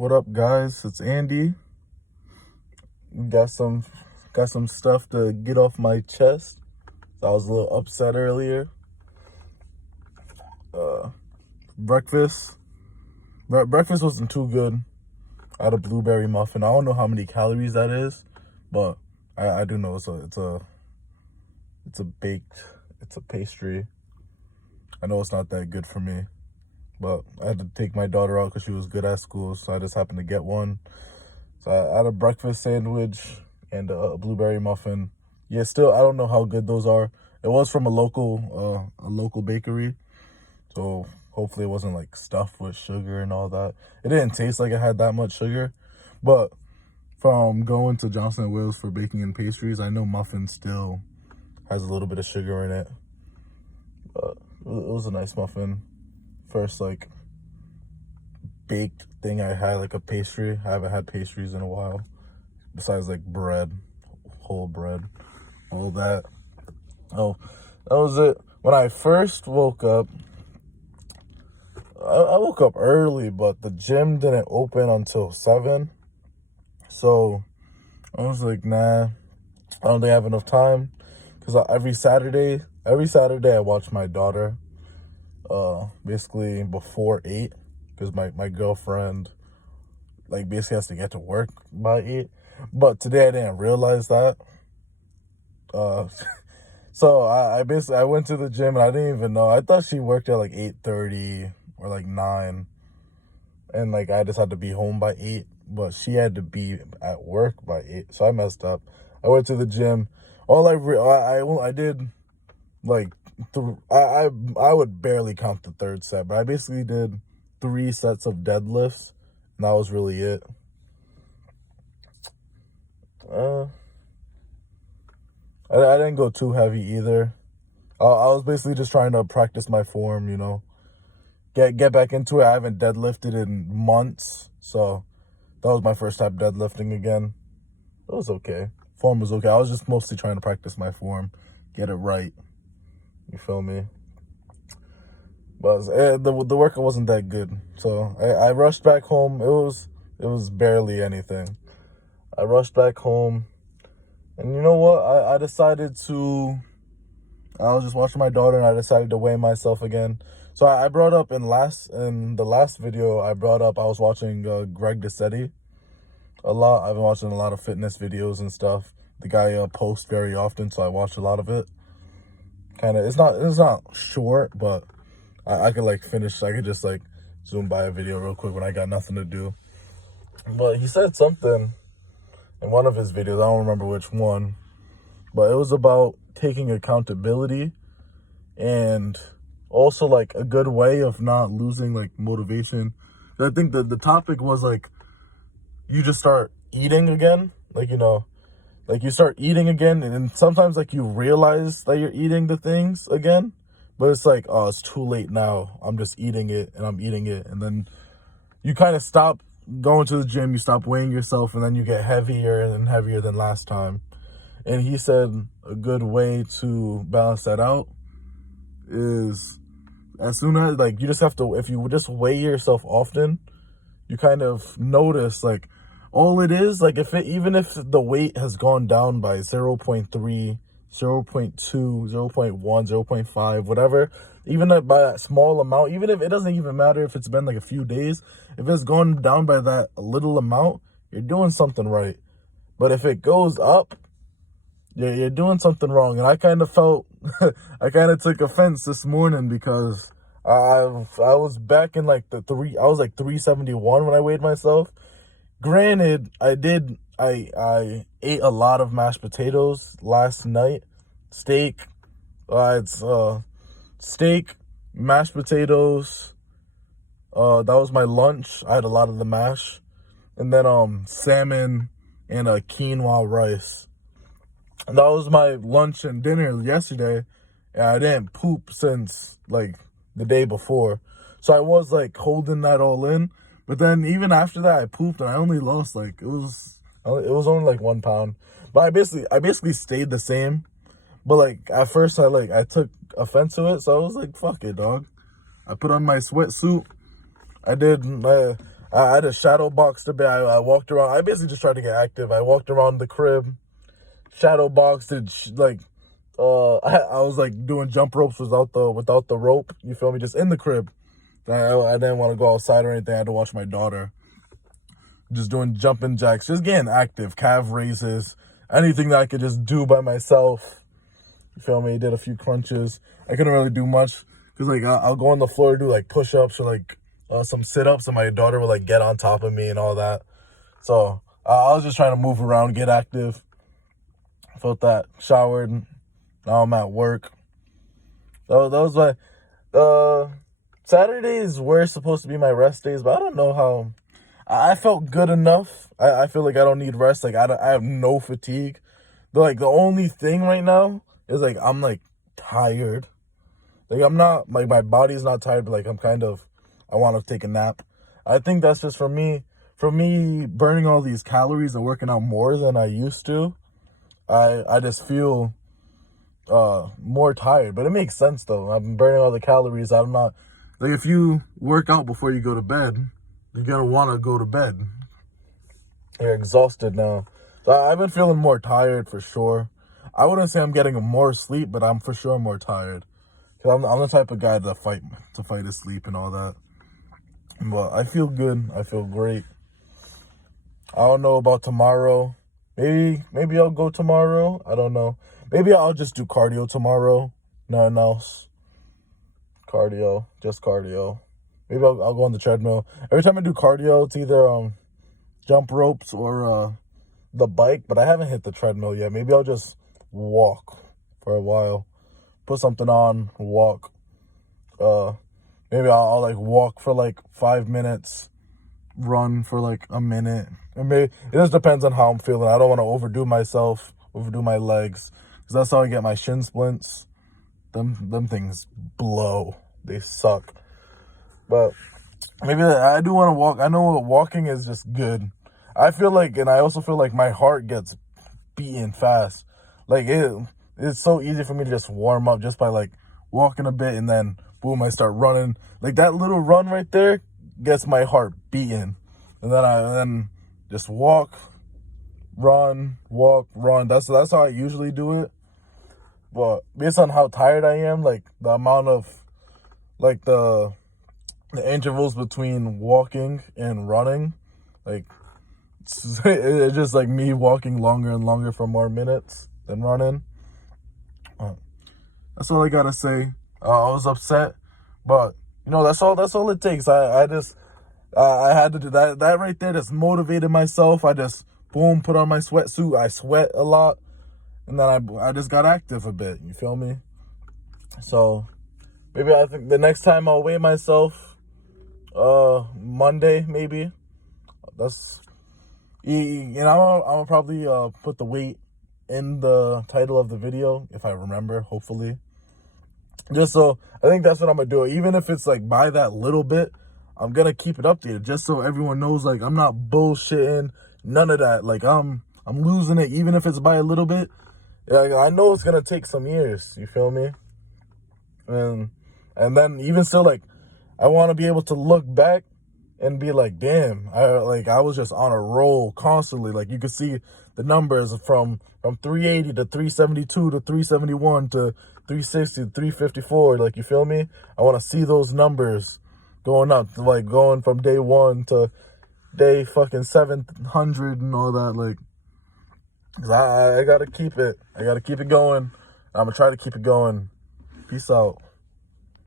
What up, guys? It's Andy. Got some stuff to get off my chest. I was a little upset earlier. Breakfast wasn't too good. I had a blueberry muffin. I don't know how many calories that is, but I do know it's a pastry. I know it's not that good for me, but I had to take my daughter out because she was good at school, so I just happened to get one. So I had a breakfast sandwich and a blueberry muffin. Yeah, still, I don't know how good those are. It was from a local bakery, so hopefully it wasn't like stuffed with sugar and all that. It didn't taste like it had that much sugar, but from going to Johnson & Wales for baking and pastries, I know muffin still has a little bit of sugar in it. But it was a nice muffin. First, like, baked thing I had, like a pastry. I haven't had pastries in a while. Besides, like, bread, whole bread, all that. Oh, that was it. When I first woke up, I woke up early, but the gym didn't open until 7. So I was like, nah, I don't think I have enough time. Because every Saturday I watch my daughter, basically before 8. Because my girlfriend, like, basically has to get to work by 8. But today I didn't realize that. So I went to the gym and I didn't even know. I thought she worked at like 8:30 or like 9. And like I just had to be home by 8. But she had to be at work by 8. So I messed up. I went to the gym. All I did, like, I would barely count the third set. But I basically did 3 sets of deadlifts. And that was really it. I didn't go too heavy either. I was basically just trying to practice my form, get back into it. I haven't deadlifted in months, so that was my first time deadlifting again. It was okay. Form was okay. I was just mostly trying to practice my form, get it right. You feel me? But the workout wasn't that good, so I rushed back home. It was barely anything. I rushed back home. And you know what? I decided to, I was just watching my daughter and I decided to weigh myself again. So I brought up in the last video, I was watching Greg Desetti a lot. I've been watching a lot of fitness videos and stuff. The guy posts very often, so I watch a lot of it. It's not short, but I could like finish. I could just like zoom by a video real quick when I got nothing to do. But he said something in one of his videos, I don't remember which one, but it was about taking accountability and also like a good way of not losing like motivation. I think the topic was like, you just start eating again, like, like you start eating again, and sometimes like you realize that you're eating the things again, but it's like, oh, it's too late now. I'm just eating it and I'm eating it, and then you kind of stop going to the gym, you stop weighing yourself, and then you get heavier and heavier than last time. And he said a good way to balance that out is, as soon as, like, you just have to, if you just weigh yourself often, you kind of notice, like, all it is, like, even if the weight has gone down by 0.3, 0.2, 0.1, 0.5, whatever, even by that small amount, even if it doesn't even matter if it's been like a few days, if it's gone down by that little amount, you're doing something right. But if it goes up, you're doing something wrong. And I kind of felt, I kind of took offense this morning because I was back in like I was like 371 when I weighed myself. Granted, I ate a lot of mashed potatoes last night. Steak, steak, mashed potatoes. That was my lunch. I had a lot of the mash. And then salmon and quinoa rice. And that was my lunch and dinner yesterday. And I didn't poop since like the day before. So I was like holding that all in. But then even after that I pooped and I only lost like, it was only like 1 pound. But I basically stayed the same. But like at first I took offense to it, so I was like, fuck it, dog. I put on my sweatsuit. I just shadow boxed a bit. I walked around. I basically just tried to get active. I walked around the crib, shadow boxed it, I was like doing jump ropes without the rope. You feel me? Just in the crib. I didn't want to go outside or anything. I had to watch my daughter. Just doing jumping jacks, just getting active, calf raises, anything that I could just do by myself. You feel me? Did a few crunches. I couldn't really do much because like I'll go on the floor, do like push-ups or like some sit-ups, and my daughter will like get on top of me and all that. So I was just trying to move around, get active. Felt that, showered. Now I'm at work. That was my Saturdays were supposed to be my rest days, but I don't know how. I felt good enough. I feel like I don't need rest. Like I have no fatigue. The only thing right now is like I'm like tired. Like I'm not like my body's not tired, but like I want to take a nap. I think that's just for me. For me, burning all these calories and working out more than I used to, I just feel more tired. But it makes sense though. I've been burning all the calories. I'm not like if you work out before you go to bed, you're gonna want to go to bed. You're exhausted now. So I've been feeling more tired for sure. I wouldn't say I'm getting more sleep, but I'm for sure more tired. Cause I'm the type of guy to fight his sleep and all that. But I feel good. I feel great. I don't know about tomorrow. Maybe I'll go tomorrow. I don't know. Maybe I'll just do cardio tomorrow. Nothing else. Cardio, just cardio. Maybe I'll go on the treadmill. Every time I do cardio, it's either jump ropes or the bike, but I haven't hit the treadmill yet. Maybe I'll just walk for a while. Put something on, walk. Maybe I'll like walk for like 5 minutes, run for like a minute. And maybe it just depends on how I'm feeling. I don't want to overdo myself, overdo my legs, because that's how I get my shin splints. Them things blow. They suck. But maybe I do want to walk. I know walking is just good. I feel like, and I also feel like my heart gets beating fast. Like it's so easy for me to just warm up just by like walking a bit, and then boom, I start running. Like that little run right there gets my heart beating, and then just walk, run, walk, run. That's how I usually do it. But based on how tired I am, like the amount of like the intervals between walking and running, like it's just like me walking longer and longer for more minutes than running. That's all I gotta say. I was upset, but you know that's all it takes. I had to do that. That right there just motivated myself. I just boom put on my sweatsuit. I sweat a lot, and then I just got active a bit. You feel me? So maybe I think the next time I'll weigh myself, Monday maybe. I'm gonna probably put the weight in the title of the video if I remember. Hopefully, just so I think that's what I'm gonna do. Even if it's like by that little bit, I'm gonna keep it updated just so everyone knows. Like I'm not bullshitting, none of that. Like I'm losing it, even if it's by a little bit. Yeah, I know it's gonna take some years. You feel me? And then even still, like I want to be able to look back and be like, damn, I was just on a roll constantly. Like you could see the numbers from 380 to 372 to 371 to 360 to 354. Like you feel me? I want to see those numbers going up, like going from day 1 to day fucking 700 and all that. Like, 'cause I gotta keep it. I gotta keep it going. I'm gonna try to keep it going. Peace out.